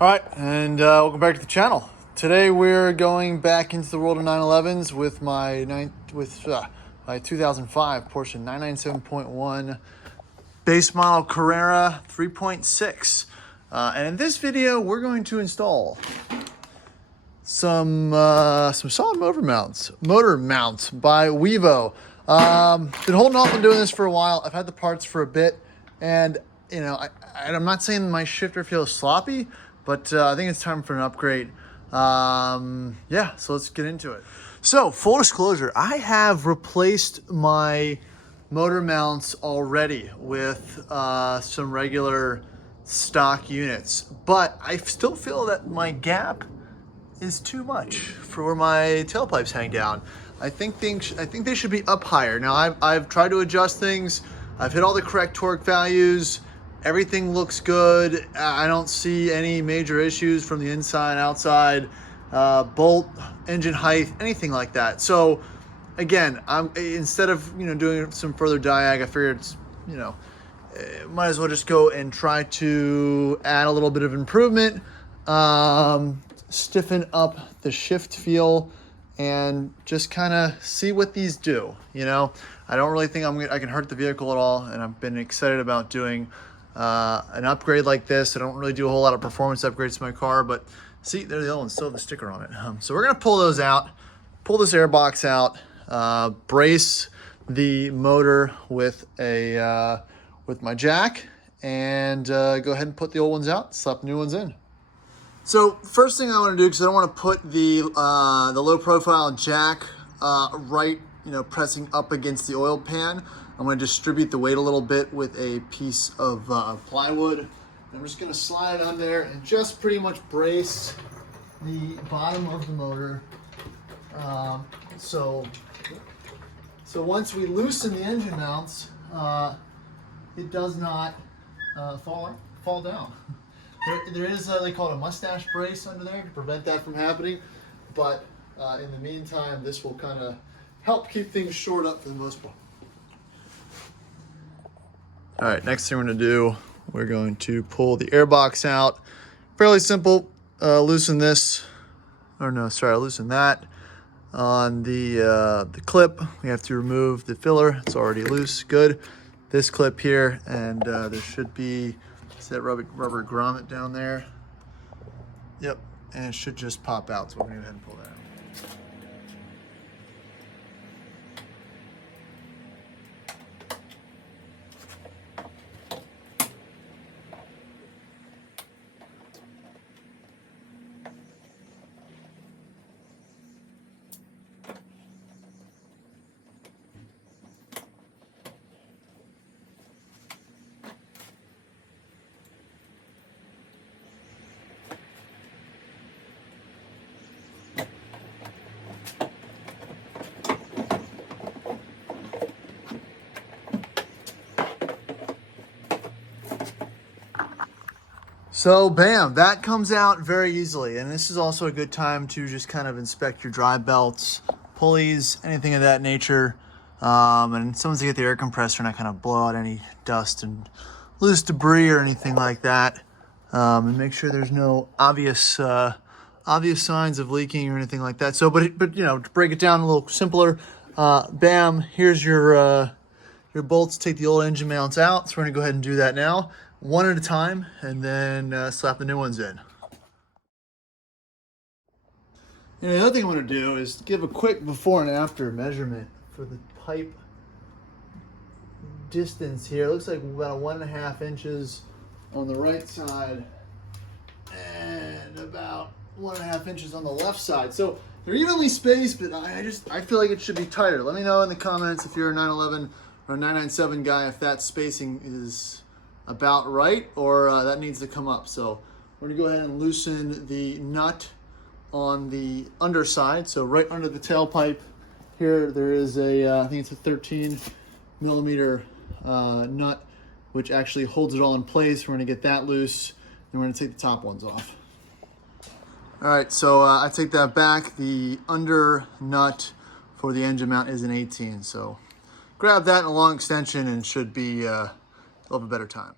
All right, and welcome back to the channel. Today we're going back into the world of 911s with my 2005 Porsche 997.1 base model Carrera 3.6. And in this video, we're going to install some solid motor mounts by Wevo. Been holding off on doing this for a while. I've had the parts for a bit, and you know, I'm not saying my shifter feels sloppy, but I think it's time for an upgrade. Yeah, so let's get into it. So, full disclosure, I have replaced my motor mounts already with some regular stock units, but I still feel that my gap is too much for where my tailpipes hang down. I think they should be up higher. Now I've tried to adjust things. I've hit all the correct torque values. Everything looks good. I don't see any major issues from the inside, outside, bolt, engine height, anything like that. So again, instead of doing some further diag, I figured might as well just go and try to add a little bit of improvement, stiffen up the shift feel, and just kind of see what these do. I don't really think I can hurt the vehicle at all, and I've been excited about doing an upgrade like this. I don't really do a whole lot of performance upgrades to my car, but see, there the other ones still have the sticker on it. So we're gonna pull those out, pull this air box out, brace the motor with my jack, and go ahead and put the old ones out, slap the new ones in. So first thing I want to do, because I don't want to put the low profile jack right, pressing up against the oil pan, I'm going to distribute the weight a little bit with a piece of plywood. I'm just going to slide it on there and just pretty much brace the bottom of the motor. So once we loosen the engine mounts, it does not fall down. There is, they call it a mustache brace under there to prevent that from happening. But in the meantime, this will kind of help keep things shored up for the most part. All right, next thing we're going to do, we're going to pull the air box out. Fairly simple. Loosen this, loosen that. On the clip, we have to remove the filler. It's already loose. Good. This clip here, and there should be that rubber grommet down there. Yep, and it should just pop out, so we're gonna go ahead and pull that out. So bam, that comes out very easily. And this is also a good time to just kind of inspect your drive belts, pulleys, anything of that nature. And someone's to get the air compressor and I kind of blow out any dust and loose debris or anything like that. And make sure there's no obvious signs of leaking or anything like that. So, but to break it down a little simpler, bam, here's your bolts. Take the old engine mounts out. So we're gonna go ahead and do that now, one at a time, and then slap the new ones in. The other thing I want to do is give a quick before and after measurement for the pipe distance here. It looks like about 1.5 inches on the right side and about 1.5 inches on the left side. So they're evenly spaced, but I feel like it should be tighter. Let me know in the comments if you're a 911 or a 997 guy, if that spacing is about right, or that needs to come up. So we're gonna go ahead and loosen the nut on the underside. So right under the tailpipe here, there is I think it's a 13 millimeter nut, which actually holds it all in place. We're gonna get that loose, and we're gonna take the top ones off. All right, so I take that back. The under nut for the engine mount is an 18. So grab that in a long extension and should be you'll have a better time.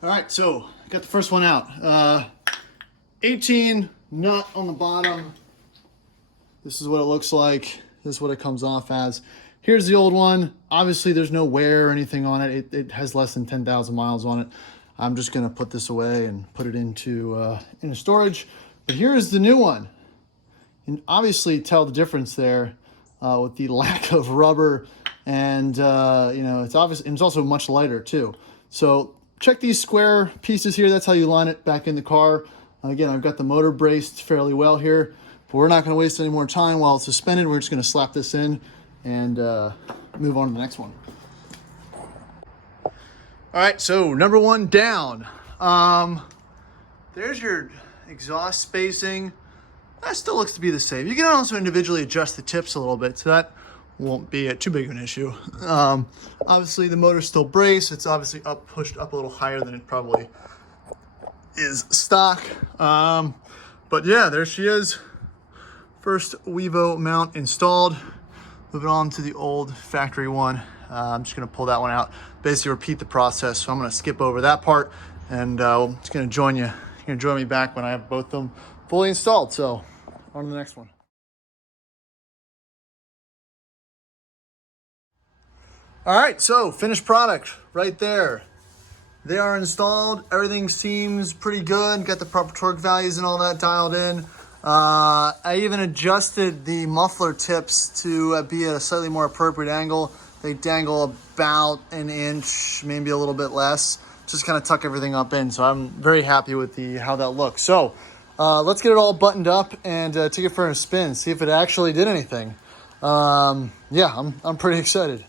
All right, so I got the first one out. 18 nut on the bottom. This is what it looks like. This is what it comes off as. Here's the old one. Obviously, there's no wear or anything on it. It has less than 10,000 miles on it. I'm just gonna put this away and put it into storage. But here is the new one. And obviously tell the difference there with the lack of rubber, and you know, it's obvious, and it's also much lighter too. So check these square pieces here. That's how you line it back in the car. Again, I've got the motor braced fairly well here, but we're not going to waste any more time while it's suspended. We're just going to slap this in and move on to the next one. All right, so number one down. There's your exhaust spacing. That still looks to be the same. You can also individually adjust the tips a little bit, so that won't be too big of an issue. Obviously, the motor's still braced. It's obviously pushed up a little higher than it probably is stock. But yeah, there she is. First Wevo mount installed. Moving on to the old factory one. I'm just gonna pull that one out. Basically repeat the process. So I'm gonna skip over that part, and I'm just gonna join you. You're gonna join me back when I have both of them fully installed. So on to the next one. All right, so finished product right there. They are installed. Everything seems pretty good. Got the proper torque values and all that dialed in. I even adjusted the muffler tips to be at a slightly more appropriate angle. They dangle about an inch, maybe a little bit less. Just kind of tuck everything up in. So I'm very happy with how that looks. So let's get it all buttoned up and take it for a spin. See if it actually did anything. Yeah, I'm pretty excited.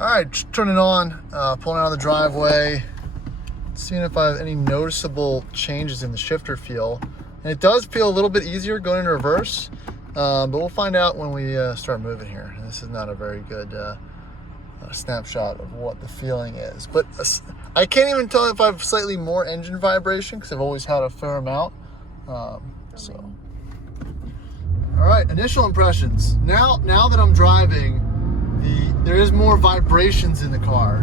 All right, just turning it on, pulling out of the driveway, seeing if I have any noticeable changes in the shifter feel. And it does feel a little bit easier going into reverse, but we'll find out when we start moving here. This is not a very good snapshot of what the feeling is. But I can't even tell if I have slightly more engine vibration because I've always had a fair amount. So, all right, initial impressions. Now that I'm driving, there is more vibrations in the car,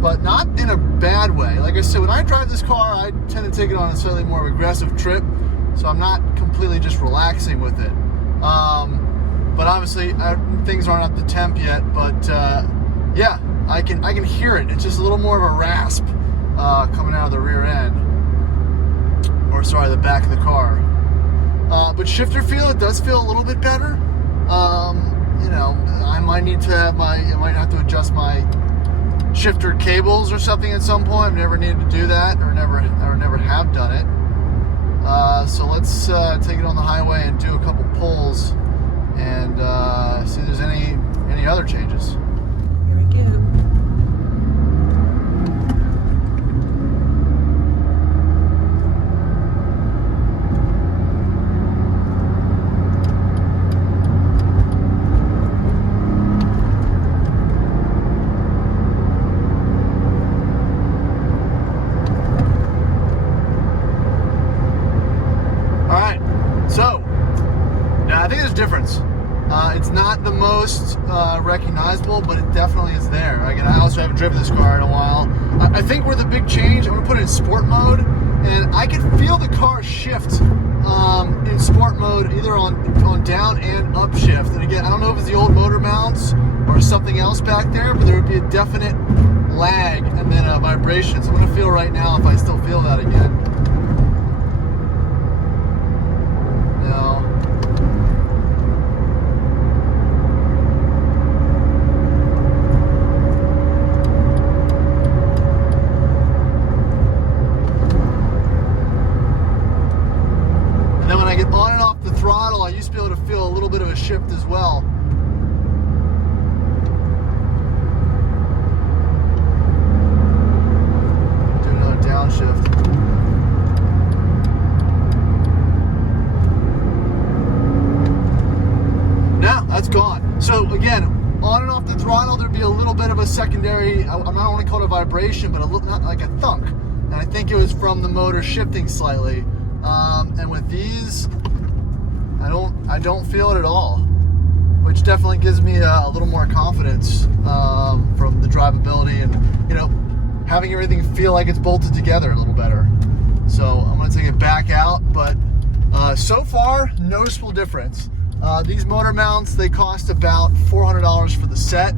but not in a bad way. Like I said, when I drive this car, I tend to take it on a slightly more aggressive trip, so I'm not completely just relaxing with it. But obviously, things aren't up to temp yet. But yeah, I can hear it. It's just a little more of a rasp coming out of the rear end, or sorry, the back of the car. But shifter feel, it does feel a little bit better. You know, I might need to have I might have to adjust my shifter cables or something at some point. I've never needed to do that, or never have done it. So let's take it on the highway and do a couple pulls and see if there's any other changes. Here we go. Difference. It's not the most recognizable, but it definitely is there. I also haven't driven this car in a while. I think where the big change, I'm going to put it in sport mode, and I can feel the car shift in sport mode, either on down and up shift. And again, I don't know if it's the old motor mounts or something else back there, but there would be a definite lag and then a vibration. So I'm going to feel right now if I still feel that again. No. I used to be able to feel a little bit of a shift as well. Do another downshift. So again, on and off the throttle, there'd be a little bit of a secondary, I don't want to call it a vibration, but a little, not like a thunk. And I think it was from the motor shifting slightly. And with these, I don't feel it at all, which definitely gives me a little more confidence from the drivability and, you know, having everything feel like it's bolted together a little better. So I'm going to take it back out, but so far, noticeable difference. These motor mounts, they cost about $400 for the set,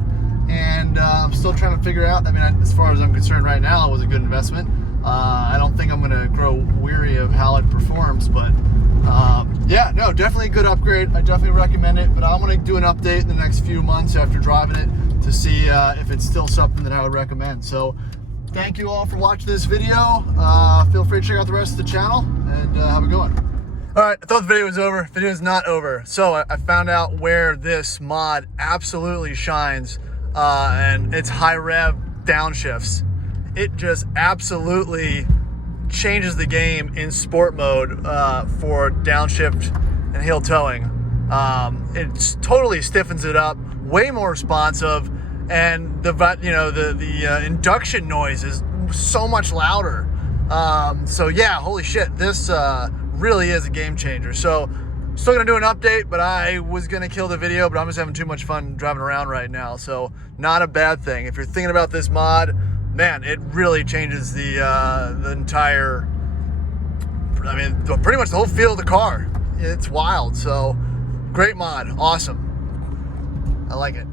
and I'm still trying to figure out, I mean, as far as I'm concerned right now, it was a good investment. I don't think I'm going to grow weary of how it performs, but yeah, no, definitely a good upgrade. I definitely recommend it, but I'm going to do an update in the next few months after driving it to see if it's still something that I would recommend. So thank you all for watching this video. Feel free to check out the rest of the channel, and have a good one. All right, I thought the video was over. The video is not over. So I found out where this mod absolutely shines, and it's high rev downshifts. It just absolutely changes the game in sport mode for downshift and heel towing. It totally stiffens it up, way more responsive, and the induction noise is so much louder. So yeah, holy shit, this really is a game changer. So still gonna do an update, but I was gonna kill the video, but I'm just having too much fun driving around right now. So not a bad thing. If you're thinking about this mod, man, it really changes the entire, I mean, pretty much the whole feel of the car. It's wild. So great mod, awesome. I like it.